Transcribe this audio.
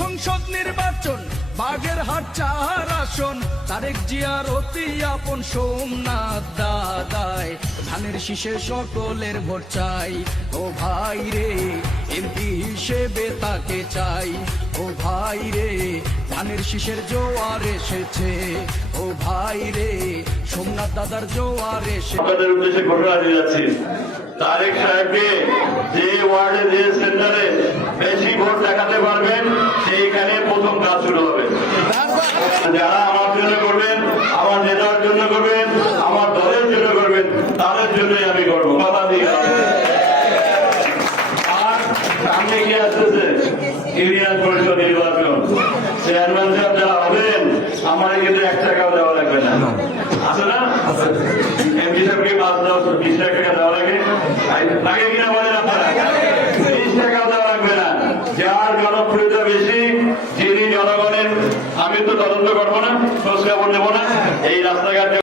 সংসদ নির্বাচন বাগেরহাট 4 আসন, তারেক জিয়ার অতি আপন সোমনাথ দাদায়, ধানের শীষে সকলের ভোট চাই। ও ভাই রে এমপি হিসেবে তাকে চাই। ও ভাই রে ধানের শীষের জোয়ার এসেছে। ও ভাই রে সোমনাথ দাদার জোয়ার এসেছে। আপনাদের উদ্দেশ্যে ঘোষণা দিয়ে যাচ্ছি, তারেক সাহেবকে যে ওয়ার্ডে যে সেন্টারে বেশি ভোট দেখাতে পারবেন সেইখানে প্রথম কাজ শুরু হবে। যারা আমার জন্য করবেন, আমার নেতার জন্য করবেন, আমার দলের জন্য করবেন, তাদের জন্যই আমি করবো, কথা দিয়ে। আর সামনে কি আসতেছে ইউনিয়ন পরিষদ নির্বাচন, চেয়ারম্যান সাহেব যারা হবেন আমার কিন্তু 1 টাকাও দেওয়া লাগবে না, আছে না? এমপি সাহেবকে 5-10-20 টাকা দেওয়া লাগে, লাগে কিনা বলেন আপনারা? 20 টাকাও দেওয়া লাগবে না। যার জনপ্রিয়তা বেশি, যিনি জনগণের, আমি তো তদন্ত করবো না, খোঁজ খবর নেবো না, এই রাস্তাঘাটে